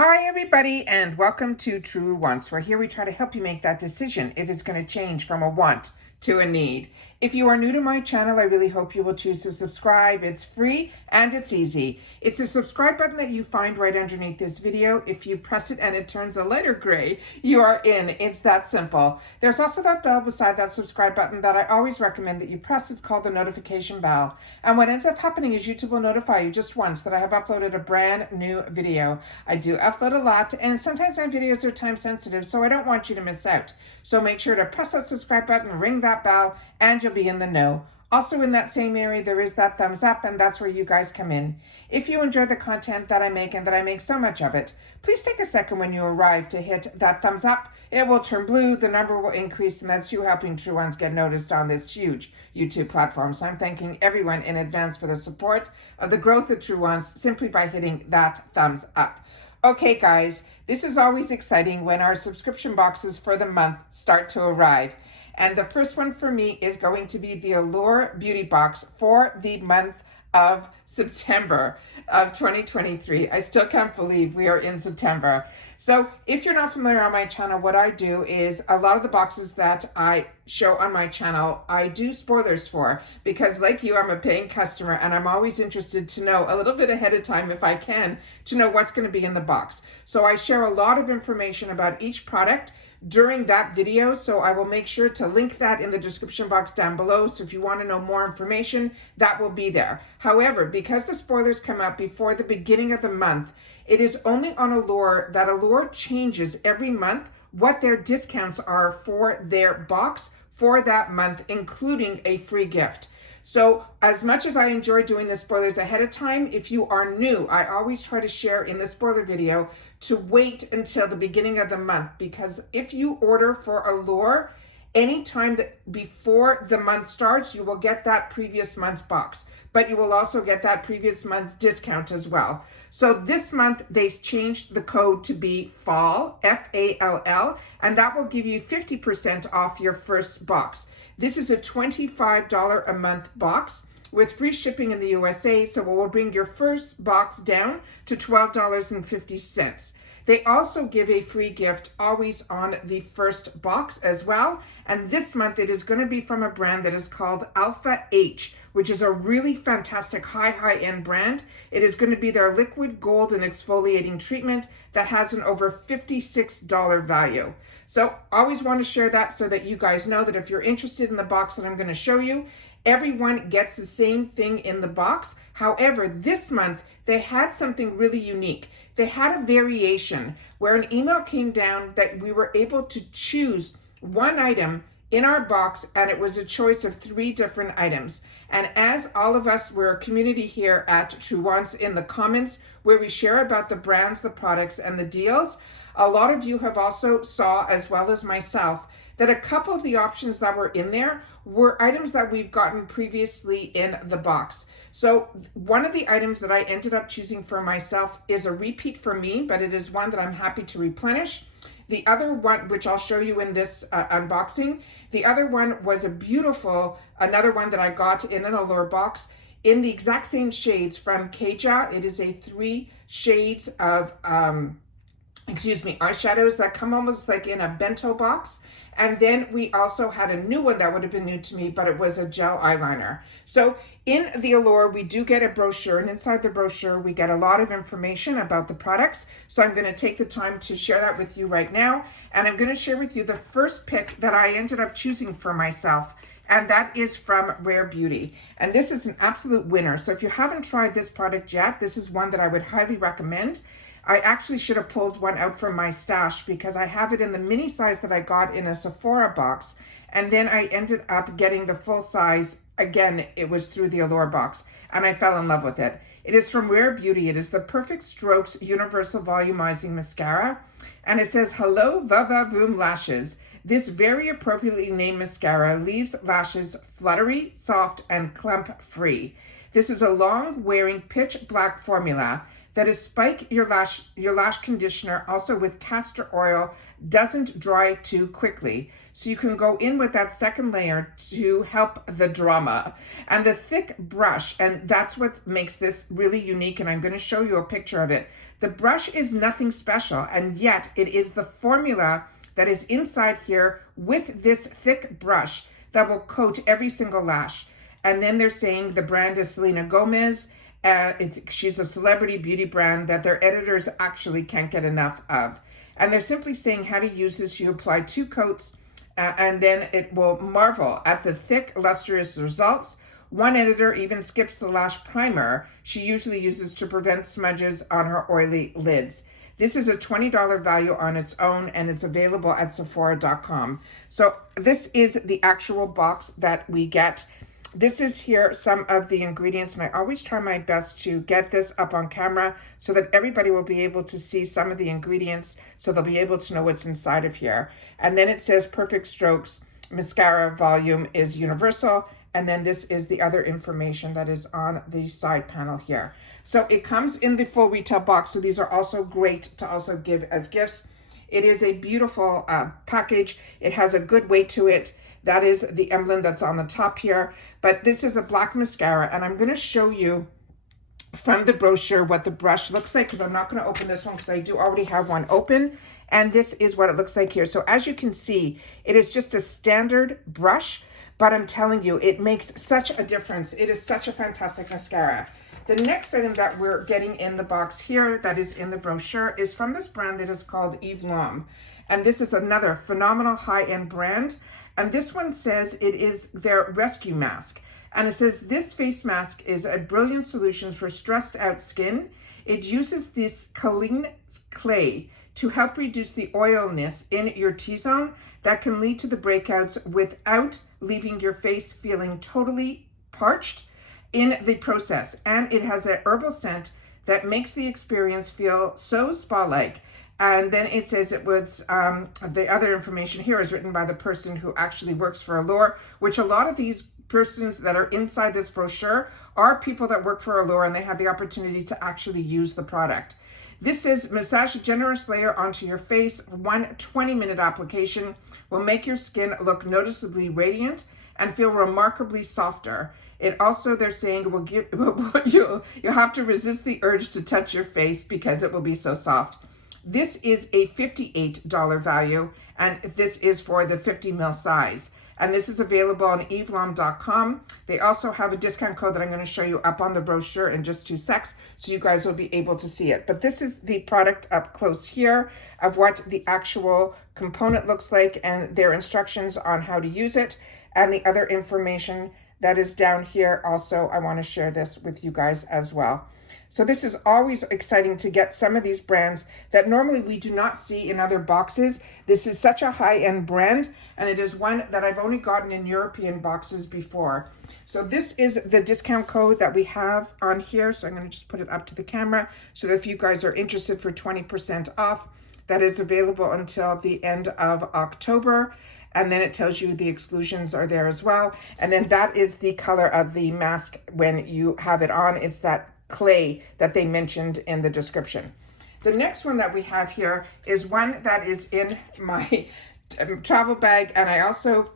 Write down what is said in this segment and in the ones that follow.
Hi everybody and welcome to True Wants, where here we try to help you make that decision if it's going to change from a want to a need. If you are new to my channel, I really hope you will choose to subscribe. It's free and it's easy. It's a subscribe button that you find right underneath this video. If you press it and it turns a lighter gray, you are in. It's that simple. There's also that bell beside that subscribe button that I always recommend that you press. It's called the notification bell. And what ends up happening is YouTube will notify you just once that I have uploaded a brand new video. I do upload a lot, and sometimes my videos are time sensitive, so I don't want you to miss out. So make sure to press that subscribe button, ring that bell, and you'll be in the know. Also in that same area, there is that thumbs up, and that's where you guys come in. If you enjoy the content that I make, and that I make so much of it, please take a second when you arrive to hit that thumbs up. It will turn blue, the number will increase, and that's you helping True Ones get noticed on this huge YouTube platform. So I'm thanking everyone in advance for the support of the growth of True Ones simply by hitting that thumbs up. Okay guys, this is always exciting when our subscription boxes for the month start to arrive. And the first one for me is going to be the Allure Beauty Box for the month of September of 2023. I still can't believe we are in September. So if you're not familiar on my channel, what I do is a lot of the boxes that I show on my channel, I do spoilers for, because like you, I'm a paying customer and I'm always interested to know a little bit ahead of time, if I can, to know what's going to be in the box. So I share a lot of information about each product during that video, so I will make sure to link that in the description box down below. So if you want to know more information, that will be there. However, because the spoilers come out before the beginning of the month, it is only on Allure that Allure changes every month what their discounts are for their box for that month, including a free gift. So as much as I enjoy doing the spoilers ahead of time, if you are new, I always try to share in the spoiler video to wait until the beginning of the month, because if you order for Allure, anytime that before the month starts, you will get that previous month's box, but you will also get that previous month's discount as well. So this month they changed the code to be FALL, F-A-L-L, and that will give you 50% off your first box. This is a $25 a month box with free shipping in the USA, so it will bring your first box down to $12.50. They also give a free gift always on the first box as well. And this month it is going to be from a brand that is called Alpha H, which is a really fantastic high-end brand. It is going to be their liquid gold and exfoliating treatment that has an over $56 value. So always want to share that so that you guys know that if you're interested in the box that I'm going to show you, everyone gets the same thing in the box. However, this month they had something really unique. They had a variation where an email came down that we were able to choose one item in our box, and it was a choice of 3 different items. And as all of us, we're a community here at True Wants in the comments where we share about the brands, the products, and the deals. A lot of you have also saw, as well as myself, that a couple of the options that were in there were items that we've gotten previously in the box. So one of the items that I ended up choosing for myself is a repeat for me, but it is one that I'm happy to replenish. The other one, which I'll show you in this unboxing, the other one was another one that I got in an Allure box in the exact same shades from Kaja. It is a 3 shades of eyeshadows that come almost like in a bento box. And then we also had a new one that would have been new to me, but it was a gel eyeliner. So in the Allure, we do get a brochure, and inside the brochure, we get a lot of information about the products. So I'm going to take the time to share that with you right now. And I'm going to share with you the first pick that I ended up choosing for myself, and that is from Rare Beauty. And this is an absolute winner. So if you haven't tried this product yet, this is one that I would highly recommend. I actually should have pulled one out from my stash because I have it in the mini size that I got in a Sephora box. And then I ended up getting the full size. Again, it was through the Allure box, and I fell in love with it. It is from Rare Beauty. It is the Perfect Strokes Universal Volumizing Mascara. And it says, "Hello, Va-Va-Voom Lashes. This very appropriately named mascara leaves lashes fluttery, soft, and clump free. This is a long-wearing pitch black formula that is spike your lash conditioner also with castor oil doesn't dry too quickly. So you can go in with that second layer to help the drama. And the thick brush, and that's what makes this really unique, and I'm going to show you a picture of it. The brush is nothing special, and yet it is the formula that is inside here with this thick brush that will coat every single lash. And then they're saying the brand is Selena Gomez. She's a celebrity beauty brand that their editors actually can't get enough of. And they're simply saying how to use this. You apply 2 coats and then it will marvel at the thick, lustrous results. One editor even skips the lash primer she usually uses to prevent smudges on her oily lids. This is a $20 value on its own, and it's available at Sephora.com. So this is the actual box that we get. This is here some of the ingredients, and I always try my best to get this up on camera so that everybody will be able to see some of the ingredients, so they'll be able to know what's inside of here. And then it says Perfect Strokes Mascara Volume is universal, and then this is the other information that is on the side panel here. So it comes in the full retail box, so these are also great to also give as gifts. It is a beautiful package. It has a good weight to it. That is the emblem that's on the top here. But this is a black mascara, and I'm going to show you from the brochure what the brush looks like, because I'm not going to open this one because I do already have one open. And this is what it looks like here. So as you can see, it is just a standard brush, but I'm telling you, it makes such a difference. It is such a fantastic mascara. The next item that we're getting in the box here that is in the brochure is from this brand that is called Yves L'Homme. And this is another phenomenal high-end brand. And this one says it is their rescue mask. And it says this face mask is a brilliant solution for stressed out skin. It uses this kaolin clay to help reduce the oiliness in your T-zone that can lead to the breakouts without leaving your face feeling totally parched in the process. And it has an herbal scent that makes the experience feel so spa-like. And then it says it was, the other information here is written by the person who actually works for Allure, which a lot of these persons that are inside this brochure are people that work for Allure, and they have the opportunity to actually use the product. This says massage a generous layer onto your face. 1 20-minute application will make your skin look noticeably radiant and feel remarkably softer. It also, they're saying, will give you'll have to resist the urge to touch your face because it will be so soft. This is a $58 value, and this is for the 50 ml size. And this is available on YvesLhomme.com. They also have a discount code that I'm going to show you up on the brochure in just 2 secs, so you guys will be able to see it. But this is the product up close here of what the actual component looks like and their instructions on how to use it. And the other information that is down here also, I want to share this with you guys as well. So this is always exciting to get some of these brands that normally we do not see in other boxes. This is such a high-end brand, and it is one that I've only gotten in European boxes before. So this is the discount code that we have on here. So I'm going to just put it up to the camera so that if you guys are interested for 20% off, that is available until the end of October. And then it tells you the exclusions are there as well. And then that is the color of the mask when you have it on. It's that clay that they mentioned in the description. The next one that we have here is one that is in my travel bag, and I also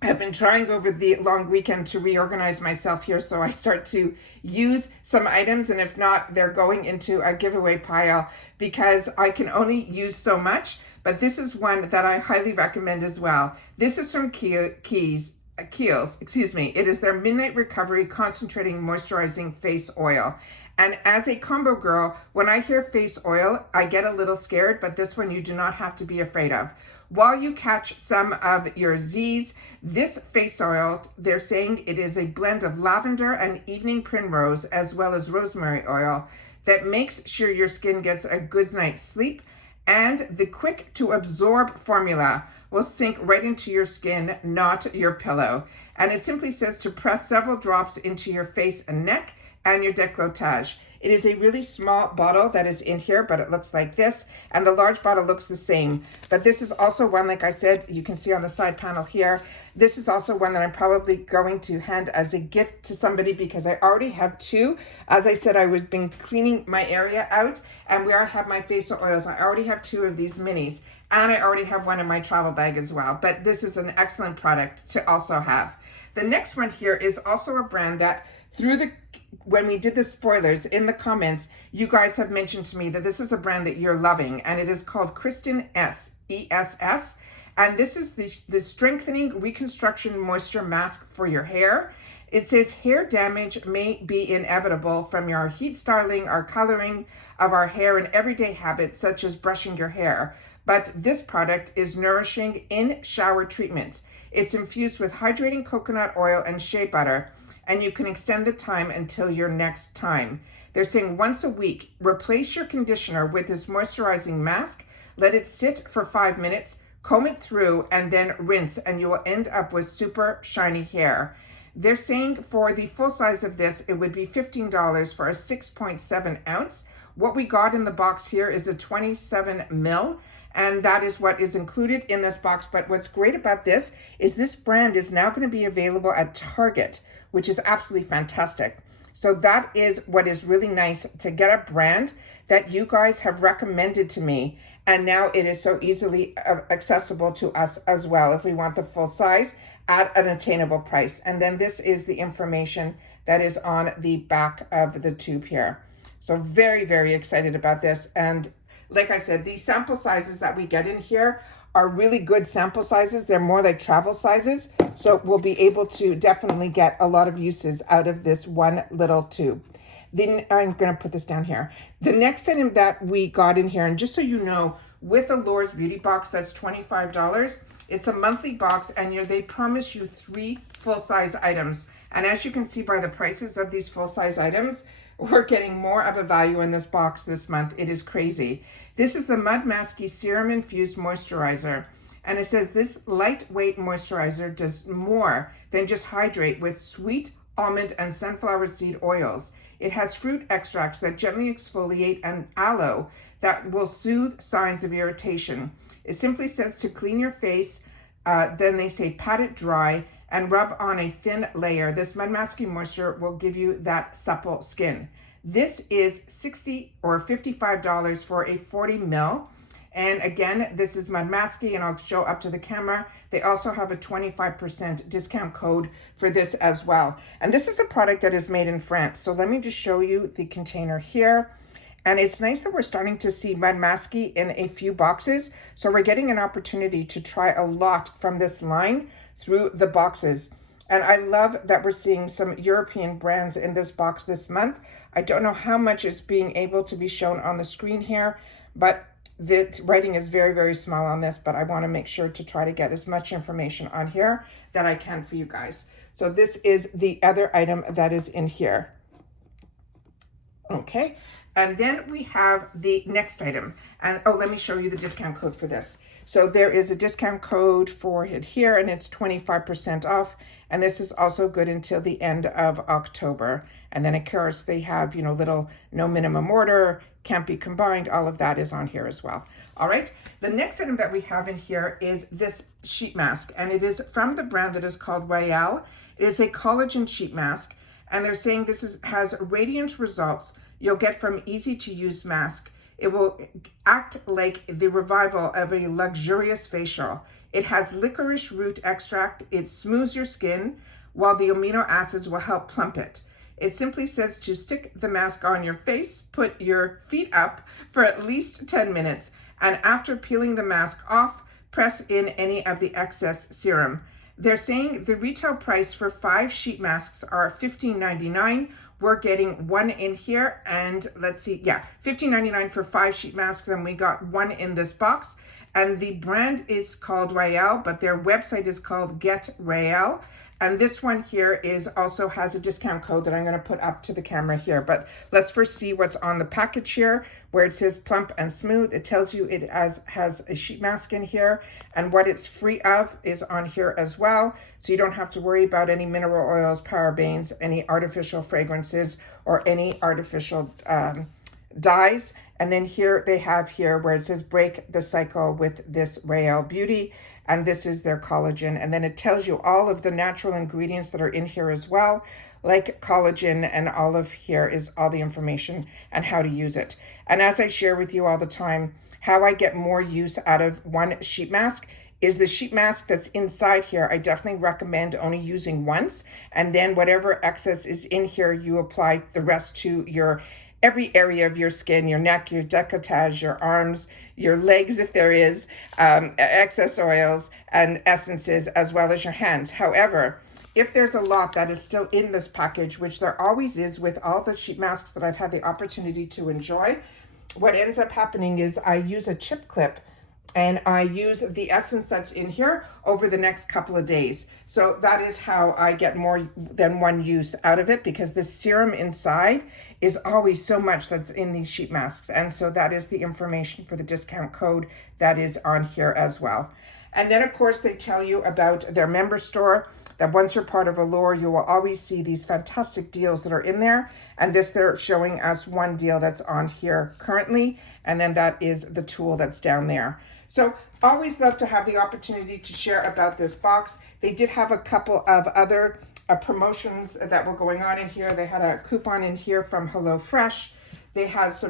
have been trying over the long weekend to reorganize myself here so I start to use some items, and if not, they're going into a giveaway pile because I can only use so much. But this is one that I highly recommend as well. This is from Kiehl's. It is their Midnight Recovery Concentrating Moisturizing Face Oil. And as a combo girl, when I hear face oil, I get a little scared, but this one you do not have to be afraid of. While you catch some of your Z's, this face oil, they're saying it is a blend of lavender and evening primrose as well as rosemary oil that makes sure your skin gets a good night's sleep. And the quick to absorb formula will sink right into your skin, not your pillow. And it simply says to press several drops into your face and neck and your décolletage. It is a really small bottle that is in here, but it looks like this, and the large bottle looks the same. But this is also one, like I said, you can see on the side panel here, this is also one that I'm probably going to hand as a gift to somebody because I already have two. As I said, I was been cleaning my area out, and where I have my facial oils, I already have two of these minis, and I already have one in my travel bag as well. But this is an excellent product to also have. The next one here is also a brand that when we did the spoilers in the comments, you guys have mentioned to me that this is a brand that you're loving, and it is called Kristen S, ESS. And this is the Strengthening Reconstruction Moisture Mask for your hair. It says hair damage may be inevitable from your heat styling or coloring of our hair and everyday habits such as brushing your hair. But this product is nourishing in shower treatment. It's infused with hydrating coconut oil and shea butter, and you can extend the time until your next time. They're saying once a week, replace your conditioner with this moisturizing mask, let it sit for 5 minutes, comb it through, and then rinse, and you will end up with super shiny hair. They're saying for the full size of this, it would be $15 for a 6.7 ounce. What we got in the box here is a 27 ml. And that is what is included in this box. But what's great about this is this brand is now going to be available at Target, which is absolutely fantastic. So that is what is really nice, to get a brand that you guys have recommended to me. And now it is so easily accessible to us as well if we want the full size at an attainable price. And then this is the information that is on the back of the tube here. So very, very excited about this. And like I said, these sample sizes that we get in here are really good sample sizes. They're more like travel sizes. So we'll be able to definitely get a lot of uses out of this one little tube. Then I'm going to put this down here. The next item that we got in here, and just so you know, with Allure's beauty box, that's $25. It's a monthly box, and they promise you 3 full-size items. And as you can see by the prices of these full-size items, we're getting more of a value in this box this month. It is crazy. This is the Mud Masky Serum Infused Moisturizer. And it says this lightweight moisturizer does more than just hydrate with sweet almond and sunflower seed oils. It has fruit extracts that gently exfoliate and aloe that will soothe signs of irritation. It simply says to clean your face, then they say pat it dry, and rub on a thin layer. This Mud Masking Moisture will give you that supple skin. This is $60 or $55 for a 40 ml. And again, this is Mud Masky, and I'll show up to the camera. They also have a 25% discount code for this as well. And this is a product that is made in France. So let me just show you the container here. And it's nice that we're starting to see Mud Masky in a few boxes. So we're getting an opportunity to try a lot from this line through the boxes. And I love that we're seeing some European brands in this box this month. I don't know how much is being able to be shown on the screen here, but the writing is very, very small on this, but I want to make sure to try to get as much information on here that I can for you guys. So this is the other item that is in here. Okay. And then we have the next item. And let me show you the discount code for this. So there is a discount code for it here, and it's 25% off. And this is also good until the end of October. And then of course they have, little no minimum order, can't be combined. All of that is on here as well. All right. The next item that we have in here is this sheet mask, and it is from the brand that is called Royale. It is a collagen sheet mask, and they're saying this has radiant results you'll get from easy to use mask. It will act like the revival of a luxurious facial. It has licorice root extract. It smooths your skin, while the amino acids will help plump it. It simply says to stick the mask on your face, put your feet up for at least 10 minutes, and after peeling the mask off, press in any of the excess serum. They're saying the retail price for 5 sheet masks are $15.99. We're getting one in here, and let's see, $15.99 for 5 sheet masks. Then we got one in this box, and the brand is called Royale, but their website is called Get Royale. And this one here is also has a discount code that I'm going to put up to the camera here. But let's first see what's on the package here, where it says plump and smooth. It tells you it has a sheet mask in here, and what it's free of is on here as well. So you don't have to worry about any mineral oils, parabens, any artificial fragrances, or any artificial dyes. And then here they have here where it says break the cycle with this Rael Beauty, and this is their collagen. And then it tells you all of the natural ingredients that are in here as well, like collagen, and all of here is all the information and how to use it. And as I share with you all the time, how I get more use out of one sheet mask is the sheet mask that's inside here. I definitely recommend only using once, and then whatever excess is in here, you apply the rest to your every area of your skin, your neck, your décolletage, your arms, your legs, if there is, excess oils and essences, as well as your hands. However, if there's a lot that is still in this package, which there always is with all the sheet masks that I've had the opportunity to enjoy, what ends up happening is I use a chip clip and I use the essence that's in here over the next couple of days. So that is how I get more than one use out of it, because the serum inside is always so much that's in these sheet masks. And so that is the information for the discount code that is on here as well. And then of course they tell you about their member store, that once you're part of Allure, you will always see these fantastic deals that are in there. And this, they're showing us one deal that's on here currently. And then that is the tool that's down there. So always love to have the opportunity to share about this box. They did have a couple of other promotions that were going on in here. They had a coupon in here from HelloFresh. They had some